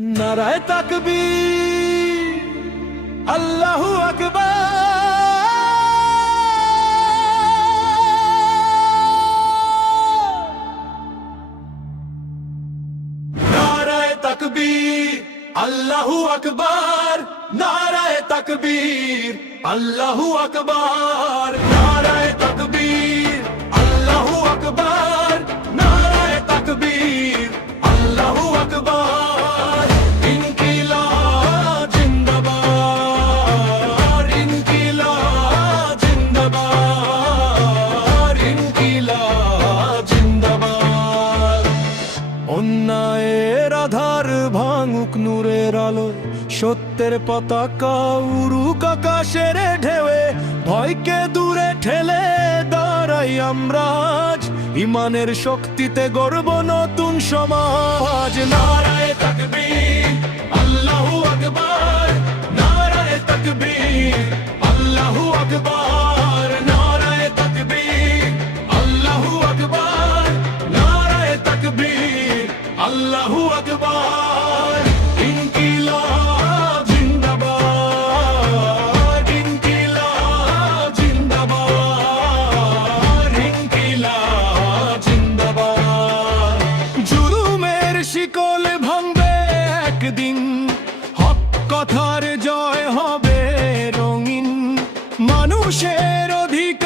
নারায়ে তাকবীর, আল্লাহু আকবার। নারায়ে তাকবীর, আল্লাহু আকবার। নারায়ে তাকবীর, আল্লাহু আকবার। নারায়ে তাকবীর, আল্লাহু আকবার। নারায়ে তাকবীর, আল্লাহু আকবার। ইনকিলাব জিন্দাবাদ, ইনকিলাব জিন্দাবাদ, ইনকিলাব জিন্দাবাদ। অন্যায়ের আধার ভাঙুক নূরের আলোয়, সত্যের পতাকা উড়ুক আকাশের ঢেউয়ে। ভয়কে দূরে ঠেলে দাঁড়াই আমরা আজ, ইমানের শক্তিতে গর্ব নতুন সমাজ। নারায়ে তাকবীর, আল্লাহু আকবার। নারায়ে তাকবীর, আল্লাহু আকবার। নারায়ে তাকবীর, আল্লাহু আকবার। নারায়ে তাকবীর, আল্লাহু আকবার। ইনকিলাব জিন্দাবাদ, ইনকিলাব জিন্দাবাদ, ইনকিলাব জিন্দাবাদ। জুলুমের শিকল ভাঙবে একদিন, হক কথার জয় হবে রঙিন। মানুষের অধিকার